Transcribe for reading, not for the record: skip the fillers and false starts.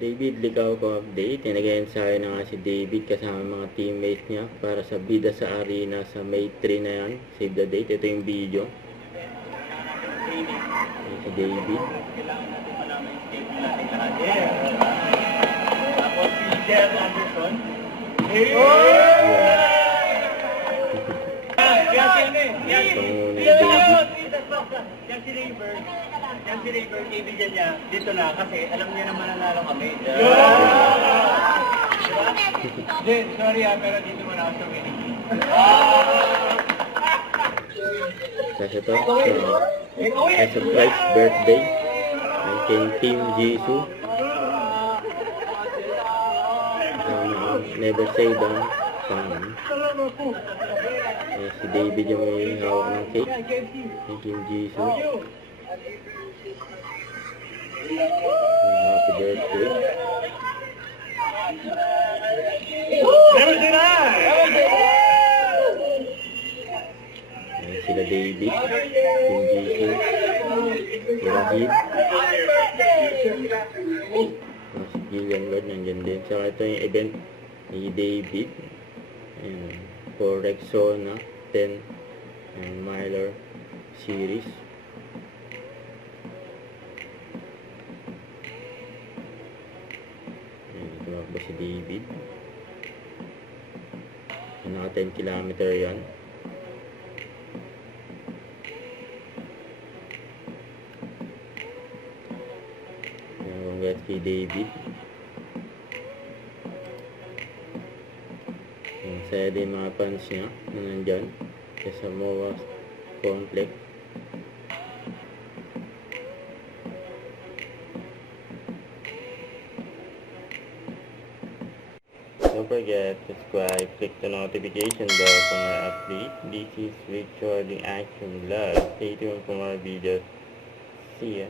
David Licauco update. Nag-ensayo na nga si David kasama mga teammates niya para sa bida sa arena sa May 3 na yan. Save the date. Ito yung video. Si David. Kailangan natin malaman yung schedule natin lahat. Tapos si Jeff Anderson. Yan si Raver. Yan si Raver, kaibigan niya. Dito na kasi alam niya na mananalo kami. Jen, sorry pero dito mo na ako sa winning. Kasi ito, a surprise birthday ng kay Team Jisoo. Never say die. Si David yung may hawak ng cake. Si Team Jisoo. Happy birthday. Never say die! Sila David, Team Jisoo, Rahid, si Gillian Ward nandyan din. So ito yung event ni David, for Rexona 10 and Myler series. Tumakbo si David. Naka 10 kilometer yan. Congrats kay David. Saya din mga fans niya na nandyan sa Samoa Complex. Don't forget to subscribe, click the notification bell for more updates. This is Victor the Action Vlog. Stay tuned for more videos. See ya.